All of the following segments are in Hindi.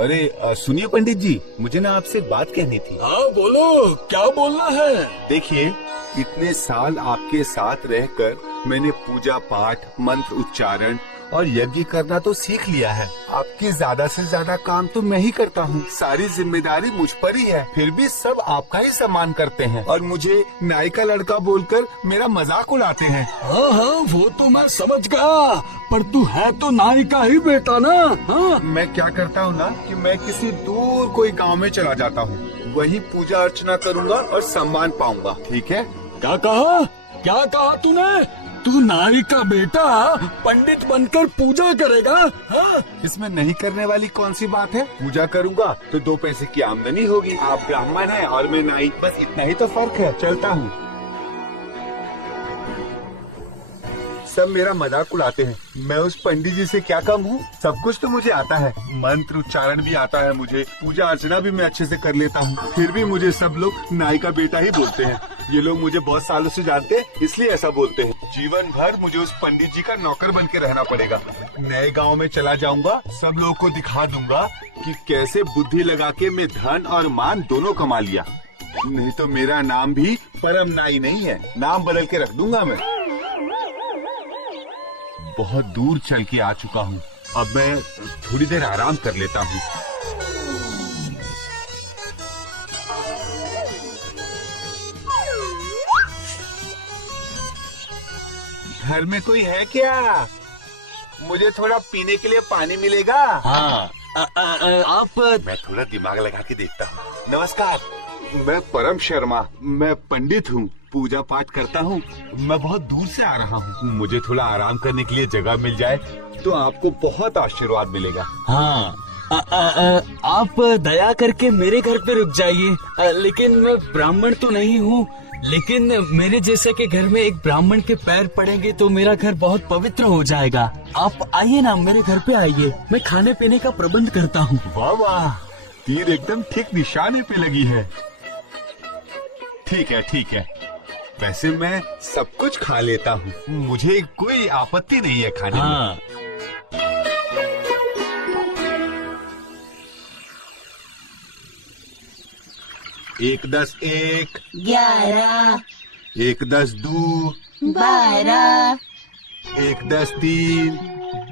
अरे सुनिए पंडित जी, मुझे ना आपसे एक बात कहनी थी। हाँ बोलो, क्या बोलना है? देखिए, इतने साल आपके साथ रहकर मैंने पूजा पाठ, मंत्र उच्चारण और यज्ञ करना तो सीख लिया है। आपके ज्यादा से ज्यादा काम तो मैं ही करता हूँ, सारी जिम्मेदारी मुझ पर ही है। फिर भी सब आपका ही सम्मान करते हैं और मुझे नाई का लड़का बोलकर मेरा मजाक उड़ाते हैं। हाँ हाँ, वो तो मैं समझ गया, पर तू है तो नाई का ही बेटा ना। हाँ, मैं क्या करता हूँ ना कि मैं किसी दूर कोई गांव में चला जाता हूँ, वहीं पूजा अर्चना करूँगा और सम्मान पाऊंगा। ठीक है? क्या कहा तूने? तू नाई का बेटा पंडित बनकर पूजा करेगा? हाँ? इसमें नहीं करने वाली कौन सी बात है? पूजा करूँगा तो 2 पैसे की आमदनी होगी। आप ब्राह्मण हैं और मैं नाई, बस इतना ही तो फर्क है। चलता हूँ। सब मेरा मजाक उड़ाते हैं, मैं उस पंडित जी से क्या कम हूँ? सब कुछ तो मुझे आता है, मंत्र उच्चारण भी आता है मुझे, पूजा अर्चना भी मैं अच्छे से कर लेता हूँ। फिर भी मुझे सब लोग नाई का बेटा ही बोलते हैं। ये लोग मुझे बहुत सालों से जानते हैं, इसलिए ऐसा बोलते हैं। जीवन भर मुझे उस पंडित जी का नौकर बन के रहना पड़ेगा। नए गाँव में चला जाऊंगा, सब लोगों को दिखा दूंगा कि कैसे बुद्धि लगा के मैं धन और मान दोनों कमा लिया। नहीं तो मेरा नाम भी परम नाई नहीं है, नाम बदल के रख दूंगा मैं। बहुत दूर चल के आ चुका हूँ, अब मैं थोड़ी देर आराम कर लेता हूँ। घर में कोई है क्या? मुझे थोड़ा पीने के लिए पानी मिलेगा? हाँ, आप मैं थोड़ा दिमाग लगा के देखता हूँ। नमस्कार, मैं परम शर्मा, मैं पंडित हूँ, पूजा पाठ करता हूँ। मैं बहुत दूर से आ रहा हूँ, मुझे थोड़ा आराम करने के लिए जगह मिल जाए तो आपको बहुत आशीर्वाद मिलेगा। हाँ, आप दया करके मेरे घर पे रुक जाइए। लेकिन मैं ब्राह्मण तो नहीं हूँ, लेकिन मेरे जैसे के घर में एक ब्राह्मण के पैर पड़ेंगे तो मेरा घर बहुत पवित्र हो जाएगा। आप आइए ना, मेरे घर पे आइए, मैं खाने पीने का प्रबंध करता हूँ। वाह वाह, तीर एकदम ठीक निशाने पे लगी है। ठीक है ठीक है, वैसे मैं सब कुछ खा लेता हूँ, मुझे कोई आपत्ति नहीं है खाने में। 1 10 1 11 1 10 2 12 1 10 3।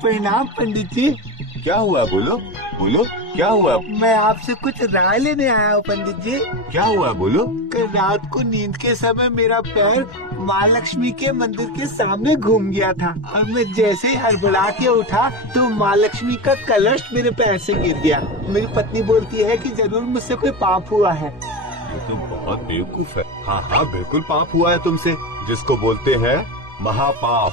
प्रणाम पंडित जी। क्या हुआ? बोलो बोलो, क्या हुआ? मैं आपसे कुछ राय लेने आया हूँ पंडित जी। क्या हुआ? बोलो। कल रात को नींद के समय मेरा पैर माँ लक्ष्मी के मंदिर के सामने घूम गया था और मैं जैसे ही हड़बड़ा के उठा तो माँ लक्ष्मी का कलश मेरे पैर से गिर गया। मेरी पत्नी बोलती है कि जरूर मुझसे कोई पाप हुआ है। ये तो बहुत बेवकूफ है। हाँ हाँ, बिल्कुल पाप हुआ है तुमसे, जिसको बोलते हैं महापाप,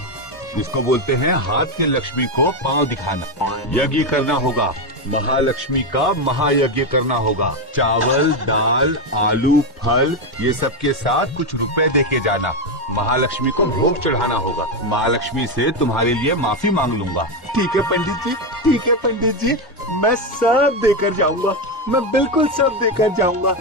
जिसको बोलते हैं हाथ के लक्ष्मी को पांव दिखाना। यज्ञ करना होगा, महालक्ष्मी का महायज्ञ करना होगा। चावल, दाल, आलू, फल, ये सब के साथ कुछ रुपए देके जाना। महालक्ष्मी को भोग चढ़ाना होगा। महालक्ष्मी से तुम्हारे लिए माफी मांग लूंगा। ठीक है पंडित जी, ठीक है पंडित जी, मैं सब देकर जाऊंगा, मैं बिल्कुल सब देकर जाऊंगा।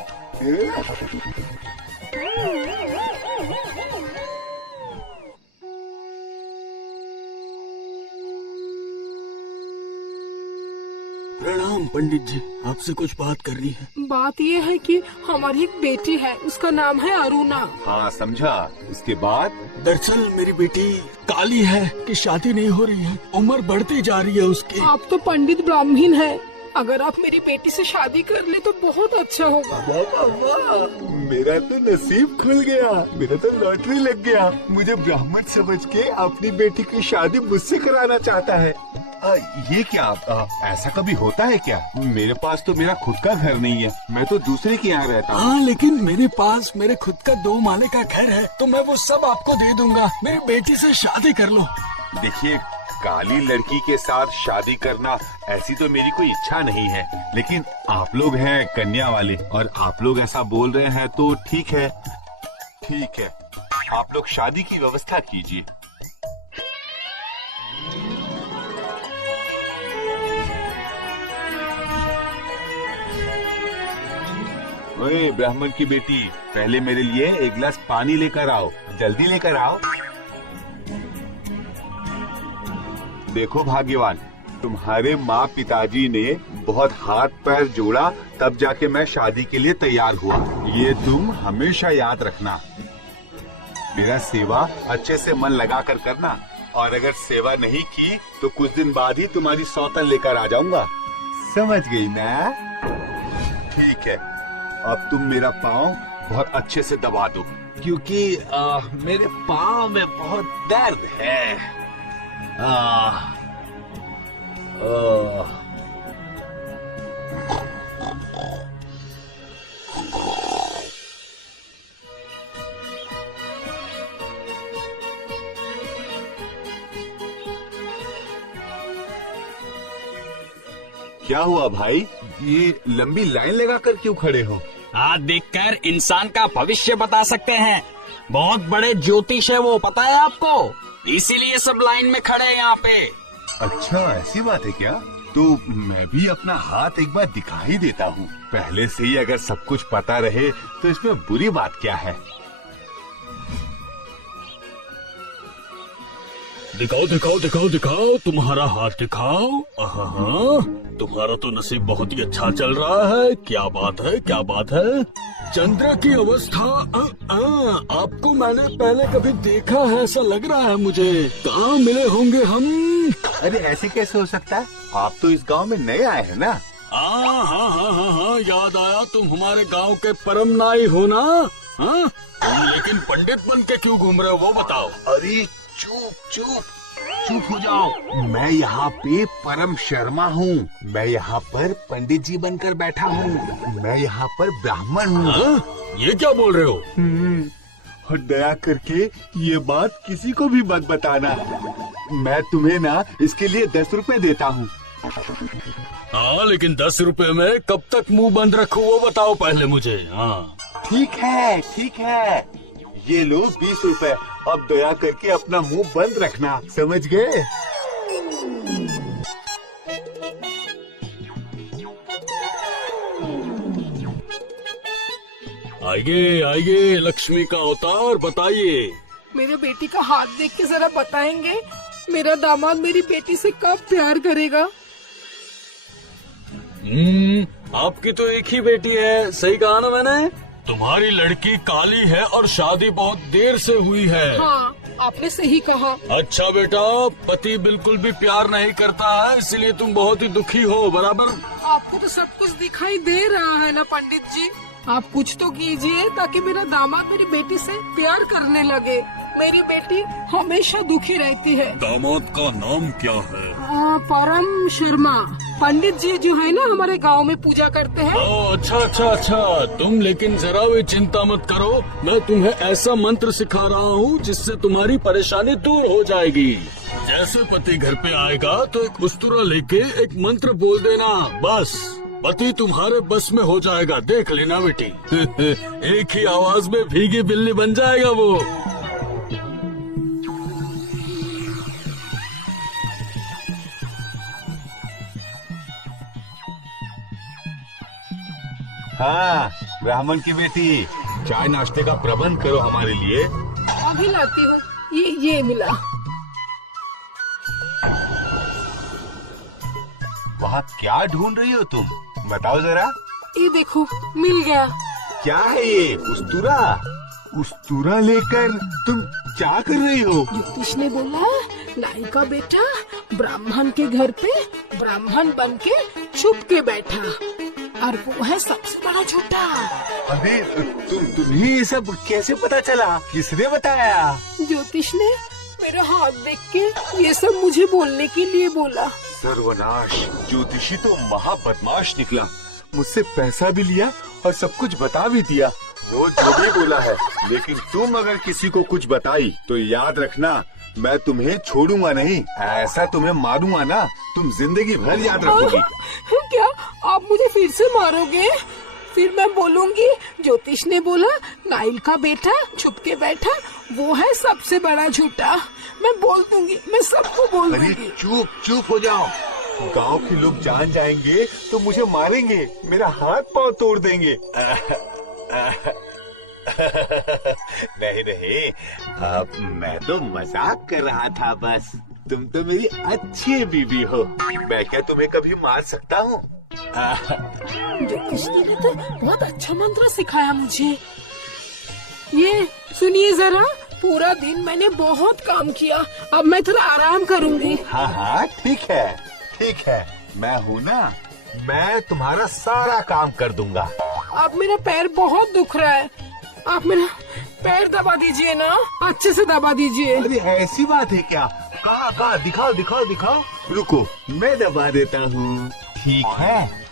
प्रणाम पंडित जी, आपसे कुछ बात करनी है। बात ये है कि हमारी एक बेटी है, उसका नाम है अरुणा। हाँ समझा। उसके बाद? दरअसल मेरी बेटी काली है कि शादी नहीं हो रही है, उम्र बढ़ती जा रही है उसकी। आप तो पंडित ब्राह्मण हैं, अगर आप मेरी बेटी से शादी कर ले तो बहुत अच्छा होगा। वाह वाह वाह, मेरा तो नसीब खुल गया, मेरा तो लॉटरी लग गया। मुझे ब्राह्मण समझ के अपनी बेटी की शादी मुझसे कराना चाहता है। ये क्या? ऐसा कभी होता है क्या? मेरे पास तो मेरा खुद का घर नहीं है, मैं तो दूसरे के यहाँ रहता हूँ। हाँ, लेकिन मेरे पास मेरे खुद का 2 माले का घर है, तो मैं वो सब आपको दे दूंगा। मेरी बेटी से शादी कर लो। देखिए, काली लड़की के साथ शादी करना ऐसी तो मेरी कोई इच्छा नहीं है, लेकिन आप लोग हैं कन्या वाले और आप लोग ऐसा बोल रहे हैं तो ठीक है। ठीक है, आप लोग शादी की व्यवस्था कीजिए। ओए ब्राह्मण की बेटी, पहले मेरे लिए 1 गिलास पानी लेकर आओ, जल्दी लेकर आओ। देखो भाग्यवान, तुम्हारे माँ पिताजी ने बहुत हाथ पैर जोड़ा, तब जाके मैं शादी के लिए तैयार हुआ। ये तुम हमेशा याद रखना। मेरा सेवा अच्छे से मन लगा कर करना, और अगर सेवा नहीं की तो कुछ दिन बाद ही तुम्हारी सौतन लेकर आ जाऊंगा। समझ गई ना? ठीक है, अब तुम मेरा पाँव बहुत अच्छे से दबा दो, क्योंकि मेरे पाँव में बहुत दर्द है। क्या हुआ भाई? ये लंबी लाइन लगाकर क्यों खड़े हो? हाथ देखकर इंसान का भविष्य बता सकते हैं। बहुत बड़े ज्योतिष है वो, पता है आपको? इसीलिए सब लाइन में खड़े हैं यहाँ पे। अच्छा, ऐसी बात है क्या? तो मैं भी अपना हाथ एक बार दिखा ही देता हूँ। पहले से ही अगर सब कुछ पता रहे तो इसमें बुरी बात क्या है? दिखाओ दिखाओ दिखाओ दिखाओ, तुम्हारा हाथ दिखाओ। आहा, तुम्हारा तो नसीब बहुत ही अच्छा चल रहा है। क्या बात है, क्या बात है। चंद्र की अवस्था, आपको मैंने पहले कभी देखा है ऐसा लग रहा है मुझे। कहाँ मिले होंगे हम? अरे ऐसे कैसे हो सकता है? आप तो इस गांव में नए आए हैं ना? हाँ, याद आया, तुम हमारे गांव के परम नाई हो ना? हाँ, तुम लेकिन पंडित बन के क्यों घूम रहे हो वो बताओ। अरे चुप हो जाओ। मैं यहाँ पे परम शर्मा हूँ। मैं यहाँ पर पंडित जी बनकर बैठा हूँ। मैं यहाँ पर ब्राह्मण हूँ। ये क्या बोल रहे हो? और दया करके ये बात किसी को भी मत बताना। मैं तुम्हें ना इसके लिए 10 रुपए देता हूँ। हाँ, लेकिन 10 रुपए में कब तक मुंह बंद रखूं वो बताओ पहले मुझे। हाँ ठीक है, ये लो 20 रुपए। अब दया करके अपना मुंह बंद रखना, समझ गए? आइए लक्ष्मी का अवतार, बताइए। मेरे बेटी का हाथ देख के जरा बताएंगे, मेरा दामाद मेरी बेटी से कब प्यार करेगा? आपकी तो एक ही बेटी है, सही कहा ना मैंने? तुम्हारी लड़की काली है और शादी बहुत देर से हुई है। हाँ, आपने सही कहा। अच्छा बेटा, पति बिल्कुल भी प्यार नहीं करता है, इसलिए तुम बहुत ही दुखी हो, बराबर? आपको तो सब कुछ दिखाई दे रहा है ना पंडित जी। आप कुछ तो कीजिए ताकि मेरा दामाद मेरी बेटी से प्यार करने लगे। मेरी बेटी हमेशा दुखी रहती है। दामाद का नाम क्या है? परम शर्मा। पंडित जी जो है ना हमारे गांव में पूजा करते हैं। अच्छा, तुम लेकिन जरा भी चिंता मत करो। मैं तुम्हें ऐसा मंत्र सिखा रहा हूँ जिससे तुम्हारी परेशानी दूर हो जाएगी। जैसे पति घर पे आएगा तो एक उस्तरा लेके एक मंत्र बोल देना, बस पति तुम्हारे बस में हो जाएगा। देख लेना बेटी। एक ही आवाज में भीगी बिल्ली बन जाएगा वो। हाँ, ब्राह्मण की बेटी, चाय नाश्ते का प्रबंध करो हमारे लिए। अभी लाती हूँ। ये मिला। वहाँ क्या ढूंढ रही हो तुम? बताओ जरा। ये देखो, मिल गया। क्या है ये? उस्तुरा? उस्तुरा लेकर तुम क्या कर रही हो? ज्योतिष ने बोला नाई का बेटा ब्राह्मण के घर पे ब्राह्मण बन के छुप के बैठा, और वो है सबसे बड़ा झूठा। अरे तुम्हें ये सब कैसे पता चला? किसने बताया? ज्योतिष ने मेरा हाथ देख के ये सब मुझे बोलने के लिए बोला। सर्वनाश, ज्योतिषी तो महा बदमाश निकला। मुझसे पैसा भी लिया और सब कुछ बता भी दिया। वो जो भी बोला है, लेकिन तुम अगर किसी को कुछ बताई तो याद रखना, मैं तुम्हें छोड़ूंगा नहीं। ऐसा तुम्हें मारूंगा ना, तुम जिंदगी भर याद रखोगी। क्या आप मुझे फिर से मारोगे? फिर मैं बोलूंगी ज्योतिष ने बोला नाइल का बेटा छुप के बैठा, वो है सबसे बड़ा झूठा। मैं बोल दूंगी, मैं सबको बोल अरे दूंगी। चुप हो जाओ। गांव के लोग जान जाएंगे तो मुझे मारेंगे, मेरा हाथ पांव तोड़ देंगे। नहीं, अब मैं तो मजाक कर रहा था बस। तुम तो मेरी अच्छी बीवी हो। मैं क्या तुम्हें कभी मार सकता हूँ? ज्योतिष ने तो बहुत अच्छा मंत्र सिखाया मुझे। ये सुनिए जरा, पूरा दिन मैंने बहुत काम किया, अब मैं थोड़ा आराम करूंगी। हाँ हाँ ठीक है, ठीक है, मैं हूँ ना, मैं तुम्हारा सारा काम कर दूंगा। अब मेरा पैर बहुत दुख रहा है, आप मेरा पैर दबा दीजिए ना, अच्छे से दबा दीजिए। अरे ऐसी बात है क्या? कहाँ कहाँ? दिखाओ दिखाओ दिखाओ। रुको, मैं दबा देता हूँ। ठीक है।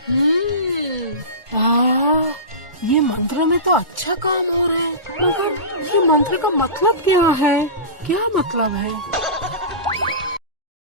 ये मंत्र में तो अच्छा काम हो रहा है, मगर ये मंत्र का मतलब क्या है? क्या मतलब है?